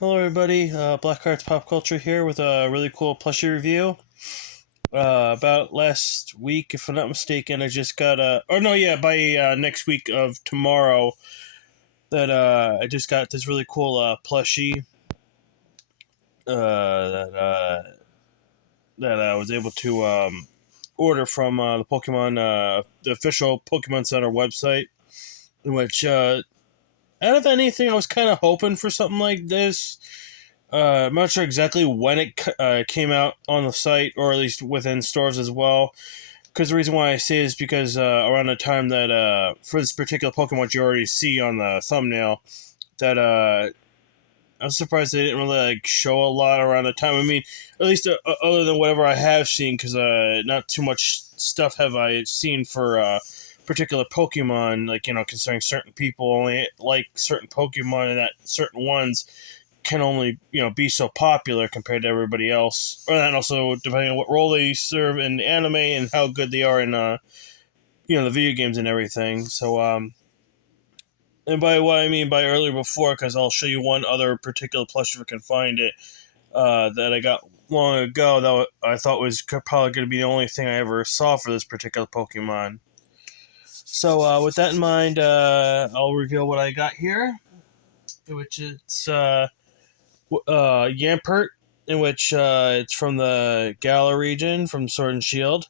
Hello, everybody. Black Arts Pop Culture here with a really cool plushie review. About last week, if I'm not mistaken, I just got by next week of tomorrow, that I just got this really cool plushie that I was able to order from the official Pokemon Center website. In which, out of anything, I was kind of hoping for something like this. I'm not sure exactly when it came out on the site, or at least within stores as well. Because the reason why I say is because around the time that for this particular Pokemon you already see on the thumbnail, that I was surprised they didn't really show a lot around the time. I mean, at least other than whatever I have seen, because not too much stuff have I seen for particular Pokemon. Concerning certain people only like certain Pokemon, and that certain ones can only be so popular compared to everybody else, and also depending on what role they serve in the anime and how good they are in the video games and everything. So and by what I mean by earlier before, because I'll show you one other particular plush if I can find it, that I got long ago that I thought was probably going to be the only thing I ever saw for this particular Pokemon. So with that in mind, I'll reveal what I got here, which is Yamper, in which it's from the Galar region from Sword and Shield.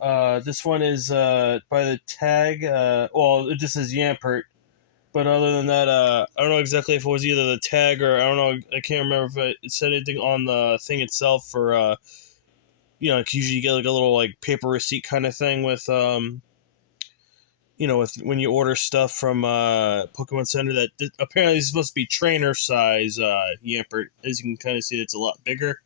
This one is by the tag. This is Yampert, but other than that, I don't know exactly if it was either the tag or I don't know. I can't remember if it said anything on the thing itself for usually you get like a little like paper receipt kind of thing with with when you order stuff from Pokemon Center that apparently is supposed to be trainer size Yamper. As you can kind of see, it's a lot bigger.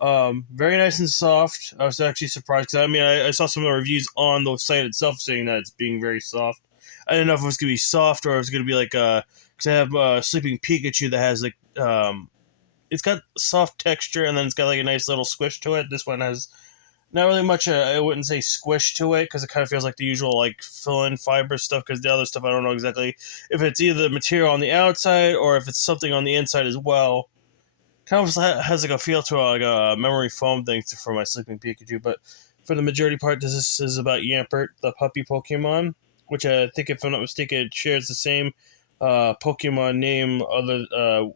Very nice and soft. I was actually surprised because I saw some of the reviews on the site itself saying that it's being very soft. I didn't know if it was gonna be soft or if it was gonna be like because I have Sleeping Pikachu that has it's got soft texture and then it's got like a nice little squish to it. This one has not really much. I wouldn't say squish to it because it kind of feels like the usual like fill-in fiber stuff. Because the other stuff, I don't know exactly if it's either the material on the outside or if it's something on the inside as well. Kind of has like a feel to it, like a memory foam thing for my Sleeping Pikachu. But for the majority part, this is about Yampert, the puppy Pokemon, which I think, if I'm not mistaken, it shares the same Pokemon name.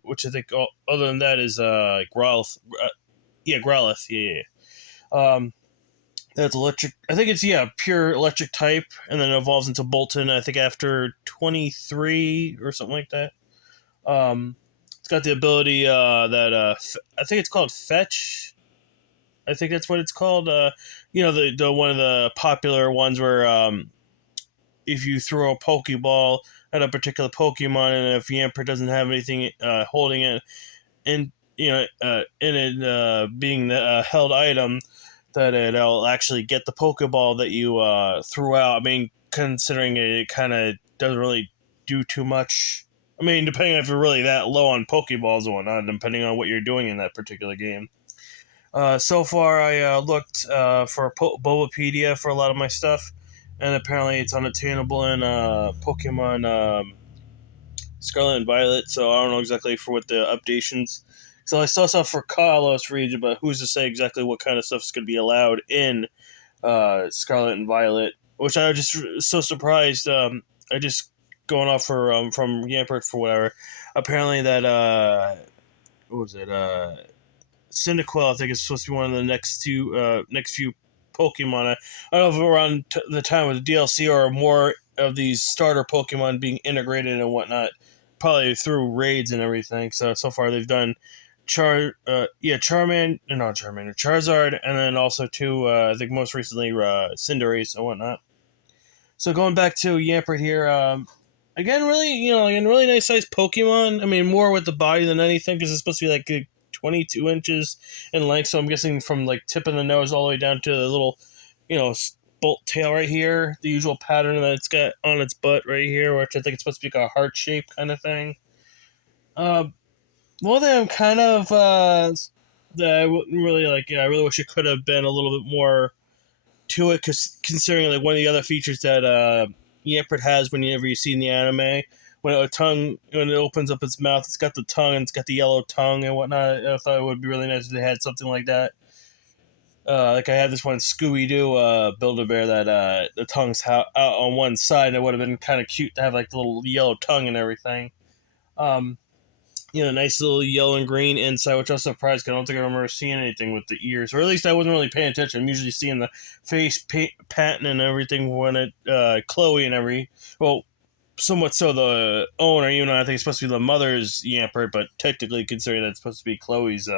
Which I think other than that is Growlithe. Growlithe. Yeah. That's electric. I think it's pure electric type, and then it evolves into Bolton. I think after 23 or something like that. It's got the ability I think it's called Fetch. I think that's what it's called. The one of the popular ones where if you throw a Pokeball at a particular Pokemon, and if Yamper doesn't have anything holding it, and in it being the held item, that it'll actually get the Pokeball that you threw out. I mean, considering it kind of doesn't really do too much. I mean, depending on if you're really that low on Pokeballs or whatnot, depending on what you're doing in that particular game. So far, I looked for Bulbapedia for a lot of my stuff, and apparently it's unattainable in Pokemon Scarlet and Violet, so I don't know exactly for what the updations. So I saw stuff for Kalos region, but who's to say exactly what kind of stuff is going to be allowed in Scarlet and Violet? Which I was just so surprised. I just going off from Yampert for whatever. Apparently that what was it? Cyndaquil, I think, is supposed to be one of the next few Pokemon. I don't know if we're on the time with the DLC or more of these starter Pokemon being integrated and whatnot, probably through raids and everything. So far they've done Charmander, Charizard, and then also I think most recently Cinderace and whatnot. So going back to Yampert here, again, really nice sized Pokemon. I mean, more with the body than anything because it's supposed to be like 22 inches in length. So I'm guessing from like tip of the nose all the way down to the little, bolt tail right here. The usual pattern that it's got on its butt right here, which I think it's supposed to be like a heart shape kind of thing. Well, then I'm kind of that I wouldn't really like. Yeah, I really wish it could have been a little bit more to it, because considering like one of the other features that Yampert has whenever you see in the anime when it opens up its mouth, it's got the tongue and it's got the yellow tongue and whatnot. I thought it would be really nice if they had something like that. Like I had this one Scooby Doo Build-A-Bear that the tongue's out on one side. And it would have been kind of cute to have like the little yellow tongue and everything. Um, nice little yellow and green inside, which I was surprised because I don't think I remember seeing anything with the ears, or at least I wasn't really paying attention. I'm usually seeing the face pattern and everything when Chloe and well, somewhat so the owner, even though I think it's supposed to be the mother's Yamper, but technically considering that it's supposed to be Chloe's,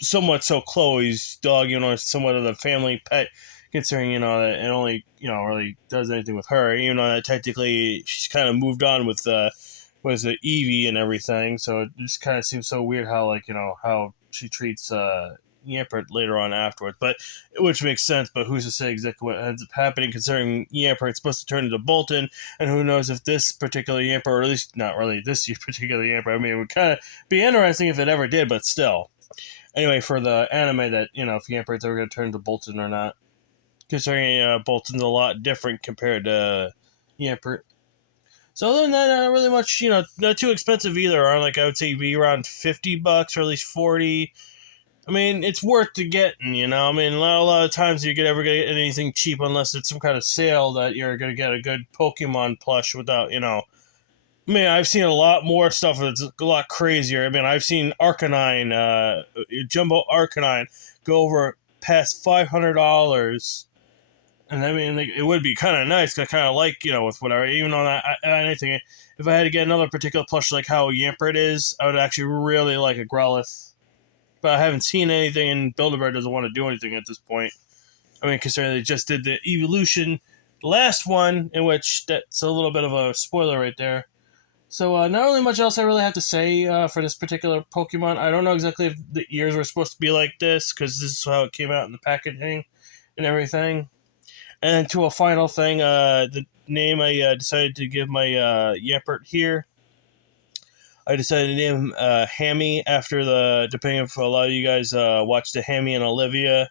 somewhat so Chloe's dog, it's somewhat of the family pet, considering, that it only, really does anything with her, even though that technically she's kind of moved on with, was it Evie and everything, so it just kind of seems so weird how, how she treats, Yamper later on afterwards, but which makes sense. But who's to say exactly what ends up happening? Considering Yamper, it's supposed to turn into Bolton, and who knows if this particular Yamper, or at least not really this particular Yamper. I mean, it would kind of be interesting if it ever did, but still. Anyway, for the anime, that if Yamper's ever going to turn into Bolton or not, considering Bolton's a lot different compared to Yamper. So other than that, not really much. Not too expensive either. I would say be around $50 or at least 40. I mean, it's worth the getting, I mean, a lot of times you ever get anything cheap unless it's some kind of sale that you're going to get a good Pokemon plush without, I mean, I've seen a lot more stuff that's a lot crazier. I mean, I've seen Arcanine, Jumbo Arcanine, go over past $500. And I mean, it would be kind of nice, cause I kind of like, with whatever, even on that, anything. If I had to get another particular plush like how Yamper it is, I would actually really like a Growlithe. But I haven't seen anything, and Build-A-Bear doesn't want to do anything at this point. I mean, considering they just did the evolution, last one, in which that's a little bit of a spoiler right there. So not really much else I really have to say for this particular Pokemon. I don't know exactly if the ears were supposed to be like this, because this is how it came out in the packaging and everything. And to a final thing, the name I decided to give my Yamper here, I decided to name him Hammy after depending if a lot of you guys watch the Hammy and Olivia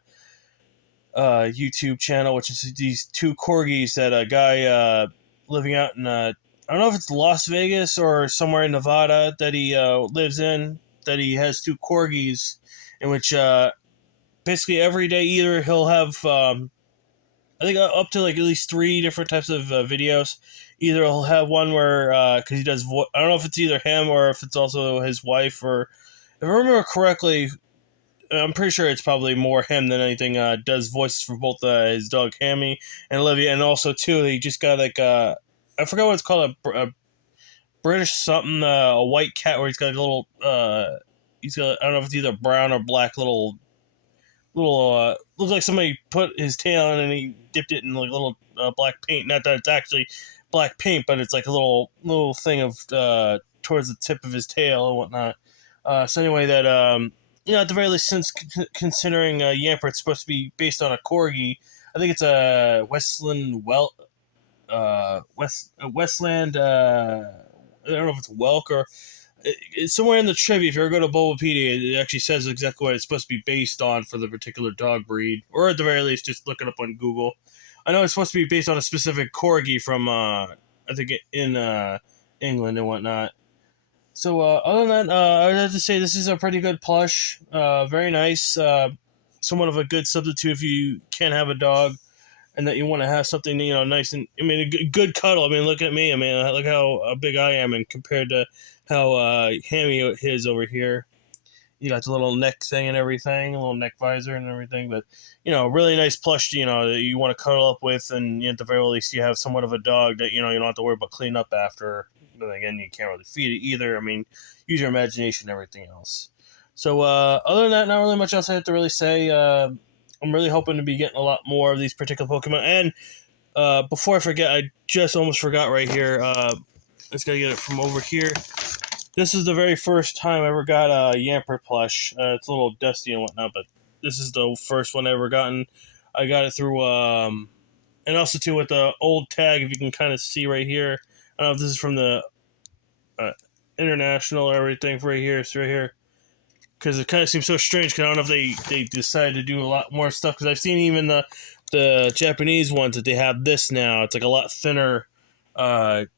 YouTube channel, which is these two corgis that a guy living out in, I don't know if it's Las Vegas or somewhere in Nevada that he lives in, that he has two corgis, in which basically every day either he'll have, I think up to at least 3 different types of videos. Either he'll have one where, because he does, I don't know if it's either him or if it's also his wife, or if I remember correctly, I'm pretty sure it's probably more him than anything, does voices for both his dog Hammy and Olivia, and also too, he just got I forgot what it's called, a British something, a white cat where he's got a little, he's got, I don't know if it's either brown or black little looks like somebody put his tail in and he dipped it in little black paint. Not that it's actually black paint, but it's like a little thing of towards the tip of his tail and whatnot. So anyway, that at the very least, since considering Yamper, it's supposed to be based on a corgi. I think it's a Westland Westland. I don't know if it's Welk or. It's somewhere in the trivia, if you ever go to Bulbapedia, it actually says exactly what it's supposed to be based on for the particular dog breed. Or at the very least, just look it up on Google. I know it's supposed to be based on a specific corgi from, I think, in England and whatnot. So, other than that, I would have to say this is a pretty good plush. Very nice. Somewhat of a good substitute if you can't have a dog and that you want to have something, nice and, I mean, a good cuddle. I mean, look at me. I mean, look how big I am, and compared to how Hammy is over here. You got the little neck thing and everything, a little neck visor and everything, but, really nice plush, that you want to cuddle up with, and at the very least you have somewhat of a dog that, you don't have to worry about cleaning up after. But again, you can't really feed it either. I mean, use your imagination and everything else. So, other than that, not really much else I have to really say. I'm really hoping to be getting a lot more of these particular Pokemon. And before I forget, I just almost forgot right here. Let's gotta get it from over here. This is the very first time I ever got a Yamper plush. It's a little dusty and whatnot, but this is the first one I ever gotten. I got it through, and also too with the old tag, if you can kind of see right here. I don't know if this is from the international or everything right here. It's right here. Because it kind of seems so strange, because I don't know if they decided to do a lot more stuff, because I've seen even the Japanese ones that they have this now. It's like a lot thinner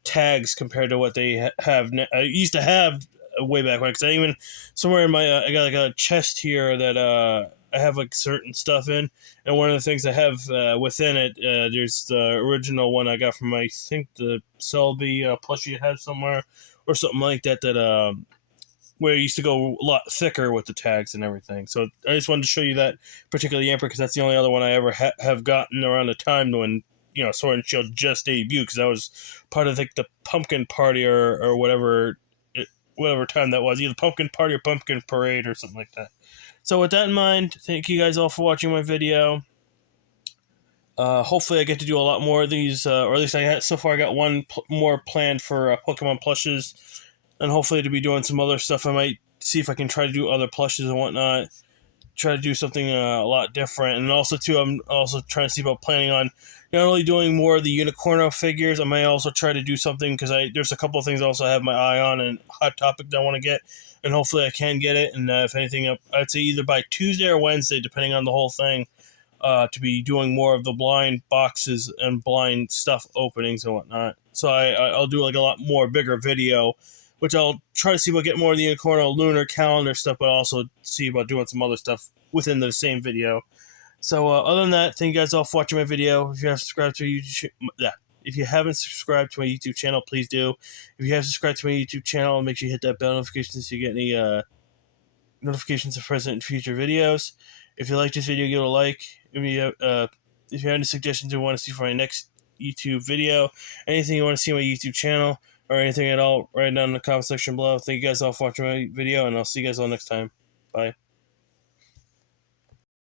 tags compared to what they have used to have way back when. Because I even somewhere in my I got like a chest here that I have like certain stuff in, and one of the things I have within it, there's the original one I got from I think the Selby plushie I have somewhere or something like that. Where it used to go a lot thicker with the tags and everything. So I just wanted to show you that particular Yamper because that's the only other one I ever have gotten around the time when Sword and Shield just debuted, because that was part of like the pumpkin party or whatever whatever time that was, either pumpkin party or pumpkin parade or something like that. So with that in mind, thank you guys all for watching my video. Hopefully I get to do a lot more of these, or at least so far I got one more planned for Pokemon plushes, and hopefully to be doing some other stuff. I might see if I can try to do other plushes and whatnot, try to do something a lot different. And also too, I'm also trying to see about planning on not only doing more of the Unicorno figures, I might also try to do something, because there's a couple of things I also have my eye on and hot topic that I want to get, and hopefully I can get it. And if anything, I'd say either by Tuesday or Wednesday, depending on the whole thing, to be doing more of the blind boxes and blind stuff openings and whatnot. So I'll do like a lot more bigger video, which I'll try to see about getting more of the Unicorno lunar calendar stuff, but also see about doing some other stuff within the same video. So other than that, thank you guys all for watching my video. If you have subscribed to YouTube, if you haven't subscribed to my YouTube channel, please do. If you have subscribed to my YouTube channel, make sure you hit that bell notification so you get any notifications of present and future videos. If you like this video, give it a like. If you have any suggestions you want to see for my next YouTube video, anything you want to see on my YouTube channel, or anything at all, write it down in the comment section below. Thank you guys all for watching my video, and I'll see you guys all next time. Bye.